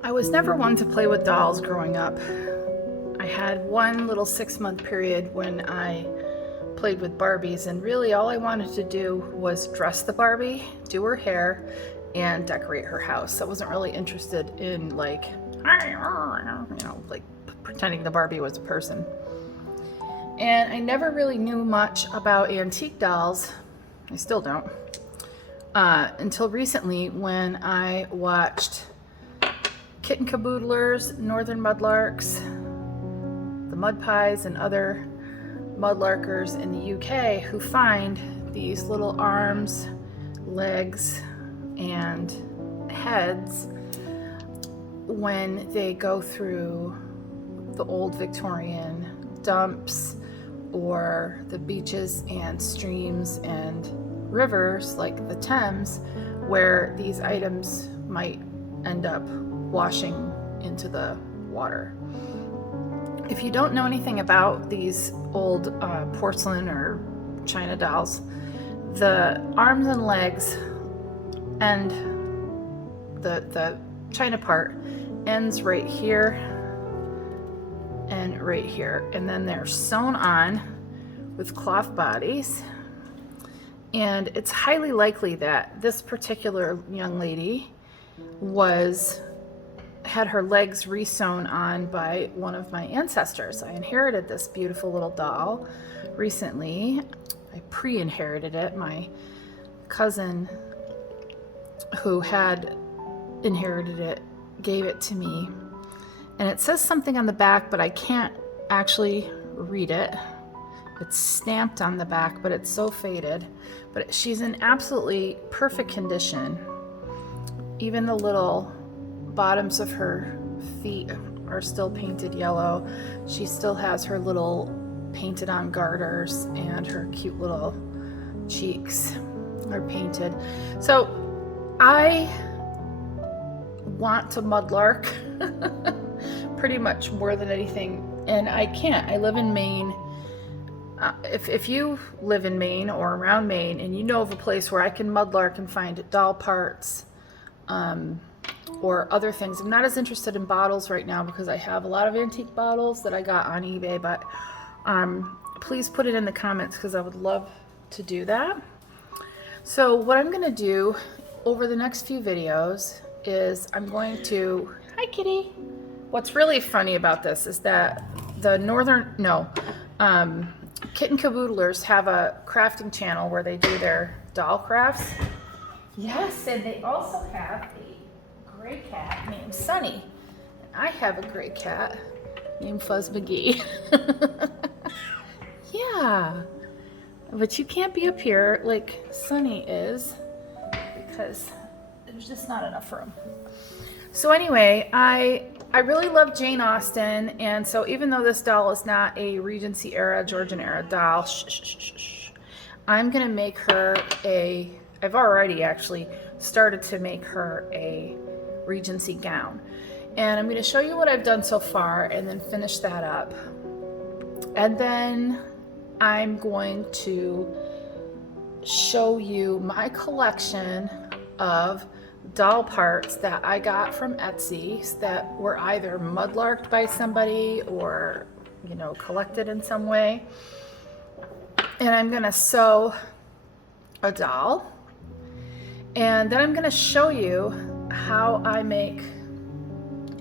I was never one to play with dolls growing up. I had one little 6-month period when I played with Barbies, and really all I wanted to do was dress the Barbie, do her hair, and decorate her house. I wasn't really interested in like pretending the Barbie was a person. And I never really knew much about antique dolls. I still don't. Until recently when I watched Kitten Caboodlers, Northern Mudlarks, the Mud Pies, and other mudlarkers in the UK who find these little arms, legs, and heads when they go through the old Victorian dumps or the beaches and streams and rivers like the Thames, where these items might end up washing into the water. If you don't know anything about these old porcelain or china dolls, the arms and legs and the china part ends right here and right here, and then they're sewn on with cloth bodies. And it's highly likely that this particular young lady had her legs re-sewn on by one of my ancestors. I inherited this beautiful little doll recently. I pre-inherited it. My cousin who had inherited it gave it to me. And it says something on the back, but I can't actually read it. It's stamped on the back, but it's so faded. But she's in absolutely perfect condition. Even the little bottoms of her feet are still painted yellow. She still has her little painted on garters, and her cute little cheeks are painted. So I want to mudlark pretty much more than anything, and I can't. I live in Maine. If you live in Maine or around Maine and you know of a place where I can mudlark and find doll parts or other things. I'm not as interested in bottles right now because I have a lot of antique bottles that I got on eBay, but please put it in the comments because I would love to do that. So what I'm going to do over the next few videos is I'm going to, hi kitty. What's really funny about this is that the Kitten Caboodlers have a crafting channel where they do their doll crafts. Yes, and they also have a gray cat named Sunny. I have a gray cat named Fuzz McGee. Yeah, but you can't be up here like Sunny is because there's just not enough room. So anyway, I really love Jane Austen, and so even though this doll is not a Regency era, Georgian era doll, I'm gonna make her I've already actually started to make her a Regency gown. And I'm going to show you what I've done so far and then finish that up. And then I'm going to show you my collection of doll parts that I got from Etsy that were either mudlarked by somebody or, collected in some way. And I'm going to sew a doll. And then I'm going to show you how I make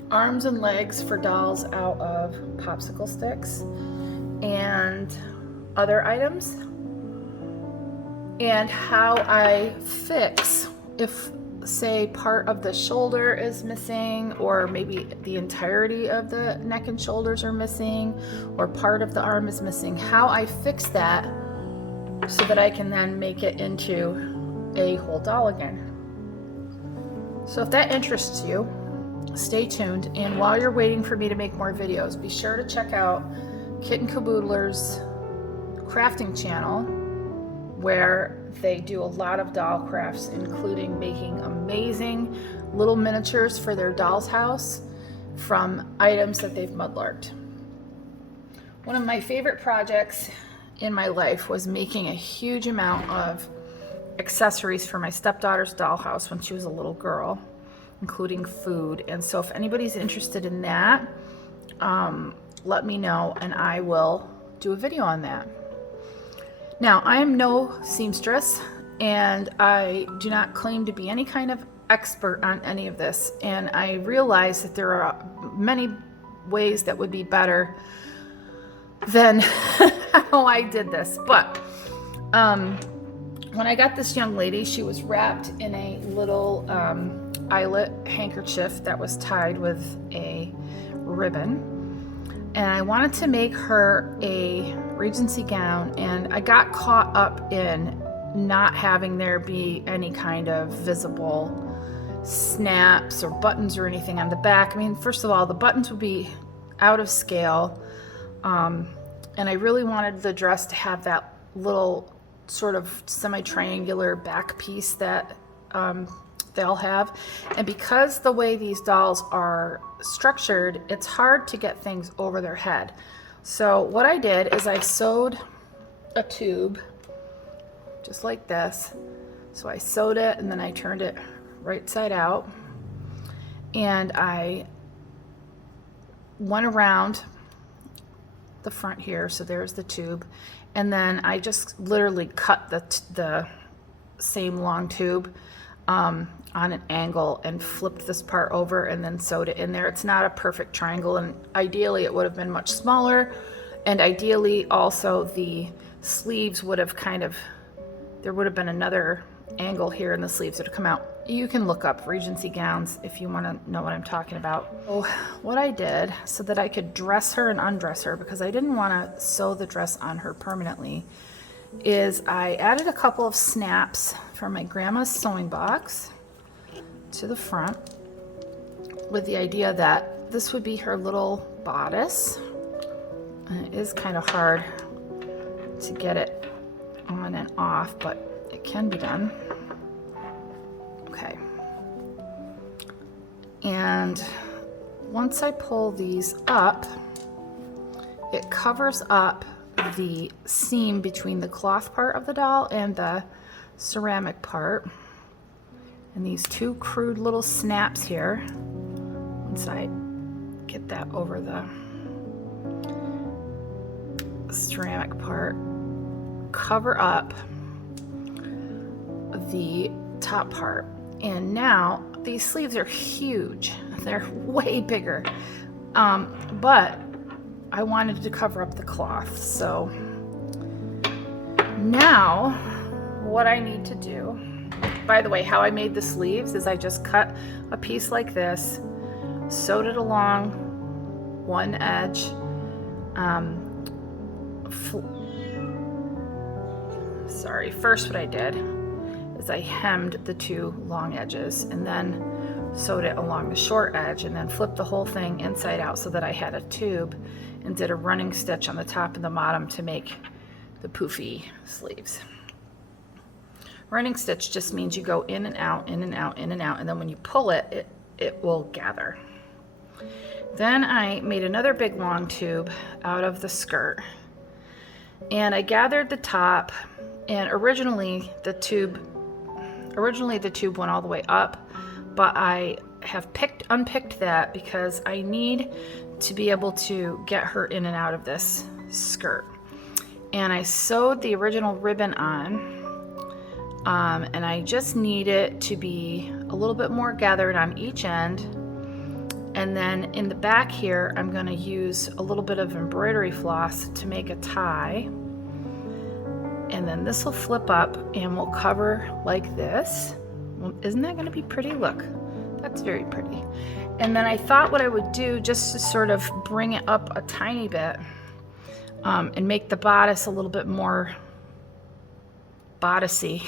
arms and legs for dolls out of popsicle sticks and other items, and how I fix if, say, part of the shoulder is missing, or maybe the entirety of the neck and shoulders are missing, or part of the arm is missing, how I fix that so that I can then make it into a whole doll again. So if that interests you, stay tuned. And while you're waiting for me to make more videos, be sure to check out Kitten Caboodler's crafting channel, where they do a lot of doll crafts, including making amazing little miniatures for their doll's house from items that they've mudlarked. One of my favorite projects in my life was making a huge amount of accessories for my stepdaughter's dollhouse when she was a little girl, including food. And so if anybody's interested in that, let me know and I will do a video on that. Now, I am no seamstress and I do not claim to be any kind of expert on any of this. And I realize that there are many ways that would be better than how I did this. But when I got this young lady, she was wrapped in a little eyelet handkerchief that was tied with a ribbon. And I wanted to make her a Regency gown, and I got caught up in not having there be any kind of visible snaps or buttons or anything on the back. I mean, first of all, the buttons would be out of scale, and I really wanted the dress to have that little sort of semi-triangular back piece that they all have. And because the way these dolls are structured, it's hard to get things over their head. So what I did is I sewed a tube just like this. So I sewed it and then I turned it right side out, and I went around the front here. So there's the tube, and then I just literally cut the same long tube on an angle and flipped this part over and then sewed it in there. It's not a perfect triangle, and ideally it would have been much smaller, and ideally also the sleeves would have there would have been another angle here and the sleeves would have come out. You can look up Regency gowns if you want to know what I'm talking about. So what I did, so that I could dress her and undress her, because I didn't want to sew the dress on her permanently, is I added a couple of snaps from my grandma's sewing box to the front, with the idea that this would be her little bodice. And it is kind of hard to get it on and off, but it can be done. Okay. And once I pull these up, it covers up the seam between the cloth part of the doll and the ceramic part. And these two crude little snaps here, once I get that over the ceramic part, cover up the top part. And now these sleeves are huge. They're way bigger. But I wanted to cover up the cloth. So now what I need to do, by the way, how I made the sleeves is I just cut a piece like this, sewed it along one edge, first what I did is I hemmed the two long edges and then sewed it along the short edge, and then flipped the whole thing inside out so that I had a tube, and did a running stitch on the top and the bottom to make the poofy sleeves. Running stitch just means you go in and out, in and out, in and out, and then when you pull it, it will gather. Then I made another big long tube out of the skirt, and I gathered the top, and originally the tube went all the way up, but I have unpicked that because I need to be able to get her in and out of this skirt. And I sewed the original ribbon on, and I just need it to be a little bit more gathered on each end. And then in the back here, I'm going to use a little bit of embroidery floss to make a tie. And then this will flip up and we'll cover like this. Well, isn't that going to be pretty? Look, that's very pretty. And then I thought what I would do, just to sort of bring it up a tiny bit, and make the bodice a little bit more bodicey,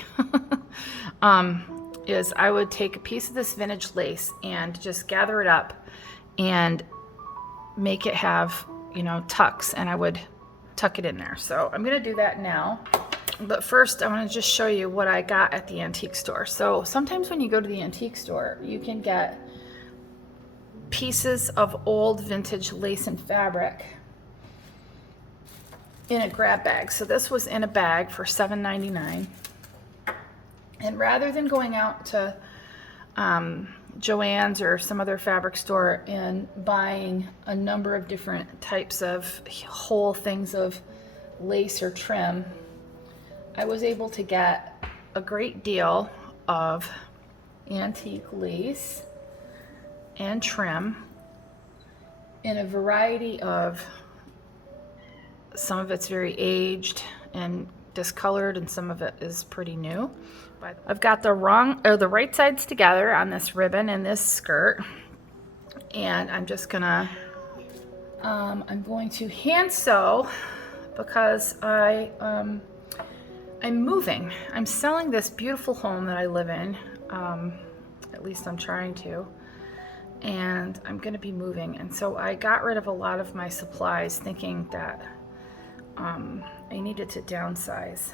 is I would take a piece of this vintage lace and just gather it up and make it have, you know, tucks, and I would tuck it in there. So I'm gonna do that now. But first I want to just show you what I got at the antique store. So sometimes when you go to the antique store, you can get pieces of old vintage lace and fabric in a grab bag. So this was in a bag for $7.99. And rather than going out to Joann's or some other fabric store and buying a number of different types of whole things of lace or trim, I was able to get a great deal of antique lace and trim in a variety of, some of it's very aged and discolored, and some of it is pretty new. But I've got the right sides together on this ribbon and this skirt, and I'm just gonna I'm going to hand sew because I'm moving. I'm selling this beautiful home that I live in, at least I'm trying to, and I'm gonna be moving, and so I got rid of a lot of my supplies thinking that I needed to downsize.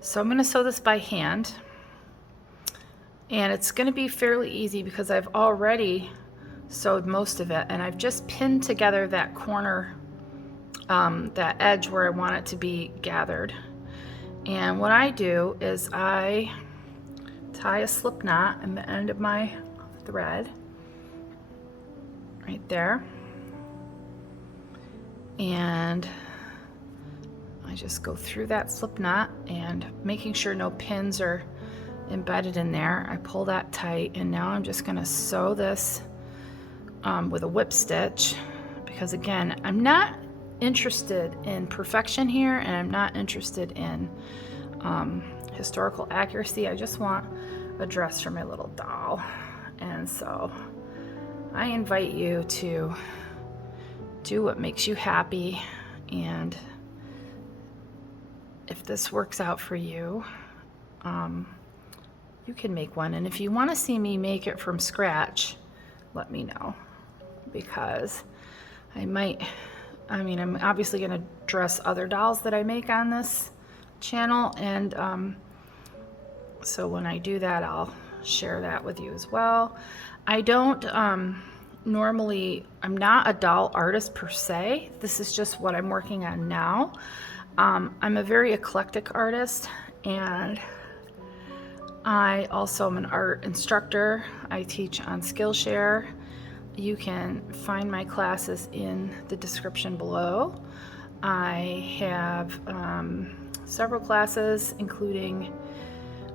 So I'm going to sew this by hand, and it's going to be fairly easy because I've already sewed most of it, and I've just pinned together that corner, that edge where I want it to be gathered. And what I do is I tie a slip knot in the end of my thread right there, and I just go through that slip knot and making sure no pins are embedded in there. I pull that tight, and now I'm just going to sew this with a whip stitch, because again, I'm not interested in perfection here, and I'm not interested in historical accuracy. I just want a dress for my little doll. And so I invite you to do what makes you happy, and if this works out for you, you can make one. And if you want to see me make it from scratch, let me know, because I'm obviously going to dress other dolls that I make on this channel, and so when I do that, I'll share that with you as well. I don't normally, I'm not a doll artist per se. This is just what I'm working on now. I'm a very eclectic artist, and I also am an art instructor. I teach on Skillshare. You can find my classes in the description below. I have several classes, including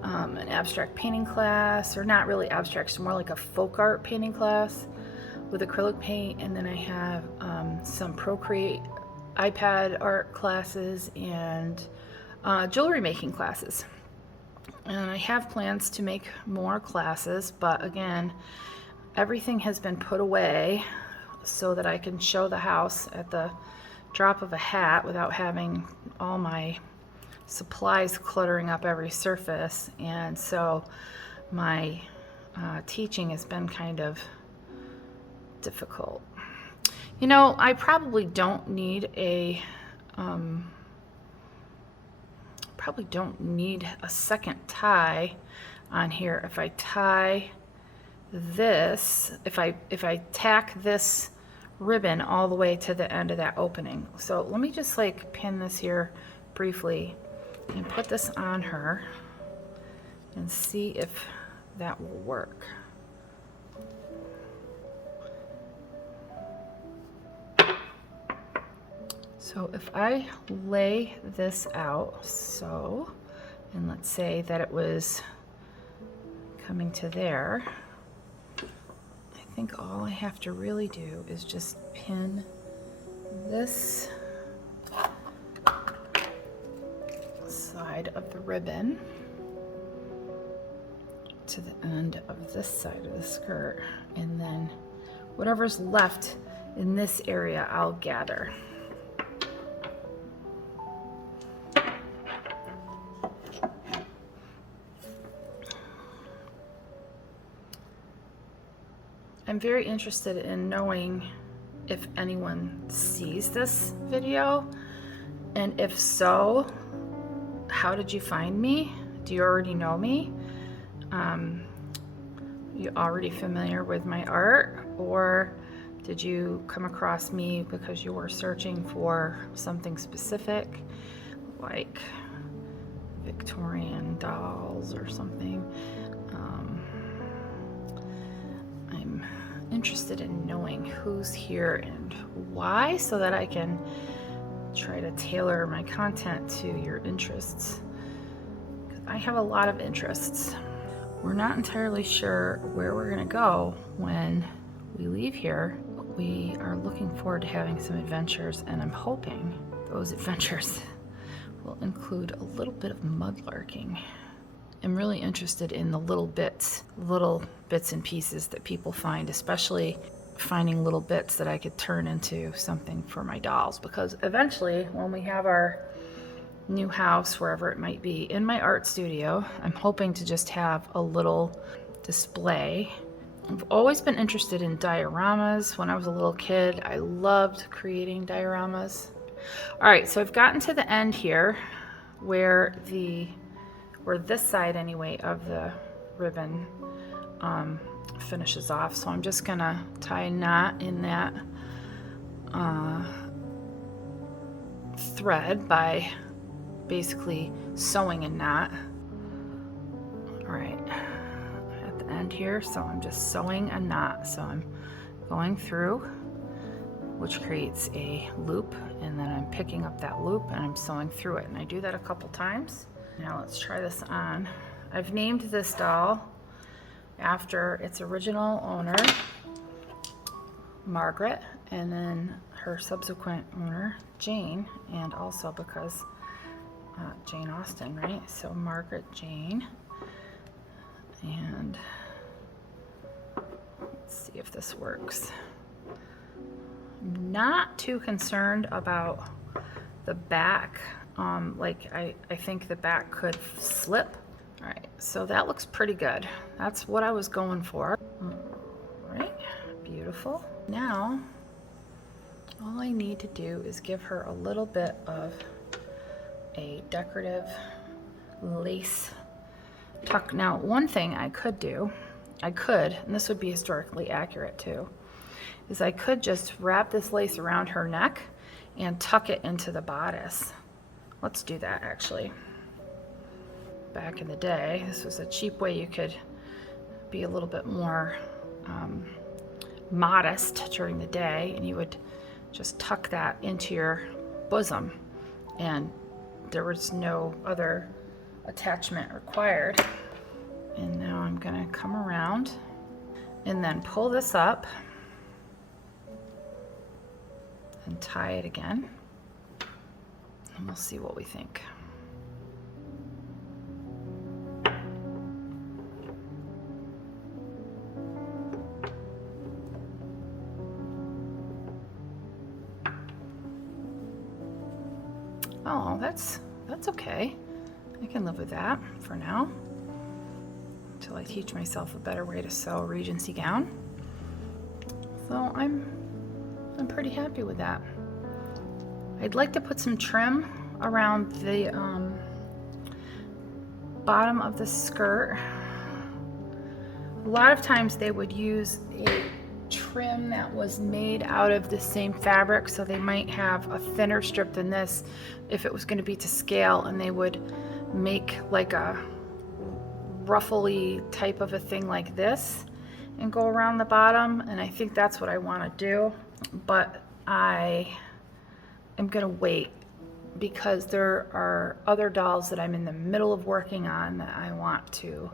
an abstract painting class, or not really abstract, it's more like a folk art painting class with acrylic paint, and then I have some Procreate iPad art classes and jewelry making classes. And I have plans to make more classes, but again, everything has been put away so that I can show the house at the drop of a hat without having all my supplies cluttering up every surface. And so my teaching has been kind of difficult. You know, I probably don't need a second tie on here. If I tie this, if I tack this ribbon all the way to the end of that opening. So let me just like pin this here briefly and put this on her and see if that will work. So if I lay this out, so, and let's say that it was coming to there, I think all I have to really do is just pin this side of the ribbon to the end of this side of the skirt, and then whatever's left in this area I'll gather. I'm very interested in knowing if anyone sees this video, and if so, how did you find me? Do you already know me? You already familiar with my art, or did you come across me because you were searching for something specific, like Victorian dolls or something? I'm interested in knowing who's here and why, so that I can try to tailor my content to your interests. I have a lot of interests. We're not entirely sure where we're gonna go when we leave here. We are looking forward to having some adventures, and I'm hoping those adventures will include a little bit of mudlarking. I'm really interested in the little bits and pieces that people find, especially finding little bits that I could turn into something for my dolls, because eventually when we have our new house, wherever it might be, in my art studio, I'm hoping to just have a little display. I've always been interested in dioramas. When I was a little kid, I loved creating dioramas. All right, so I've gotten to the end here where this side anyway of the ribbon finishes off. So I'm just gonna tie a knot in that thread by basically sewing a knot. All right, at the end here, so I'm just sewing a knot. So I'm going through, which creates a loop, and then I'm picking up that loop and I'm sewing through it. And I do that a couple times. Now let's try this on. I've named this doll after its original owner, Margaret, and then her subsequent owner, Jane, and also because Jane Austen, right? So Margaret Jane. And let's see if this works. I'm not too concerned about the back. I think the back could slip. All right, so that looks pretty good. That's what I was going for. All right, beautiful. Now, all I need to do is give her a little bit of a decorative lace tuck. Now, one thing I could do, and this would be historically accurate too, is I could just wrap this lace around her neck and tuck it into the bodice. Let's do that actually. Back in the day, this was a cheap way you could be a little bit more modest during the day, and you would just tuck that into your bosom, and there was no other attachment required. And now I'm gonna come around and then pull this up and tie it again, and we'll see what we think. Oh, that's okay. I can live with that for now, until I teach myself a better way to sew a Regency gown. So I'm pretty happy with that. I'd like to put some trim around the bottom of the skirt. A lot of times they would use a trim that was made out of the same fabric, so they might have a thinner strip than this if it was going to be to scale, and they would make like a ruffly type of a thing like this and go around the bottom, and I think that's what I want to do, but I am going to wait because there are other dolls that I'm in the middle of working on that I want to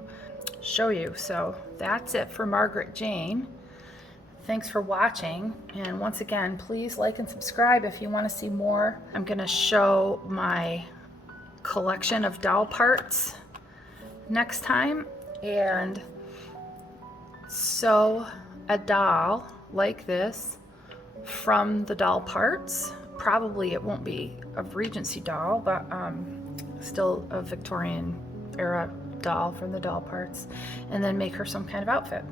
show you. So that's it for Margaret Jane. Thanks for watching, and once again, please like and subscribe if you want to see more. I'm going to show my collection of doll parts next time, and sew a doll like this from the doll parts. Probably it won't be a Regency doll, but still a Victorian era doll from the doll parts, and then make her some kind of outfit.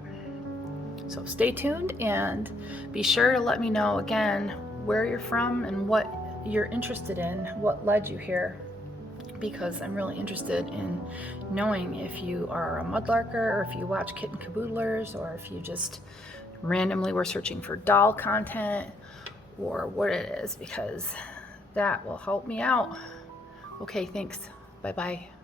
So stay tuned and be sure to let me know again where you're from and what you're interested in, what led you here, because I'm really interested in knowing if you are a mudlarker, or if you watch Kitten Caboodlers, or if you just randomly were searching for doll content, or what it is, because that will help me out. Okay, thanks. Bye-bye.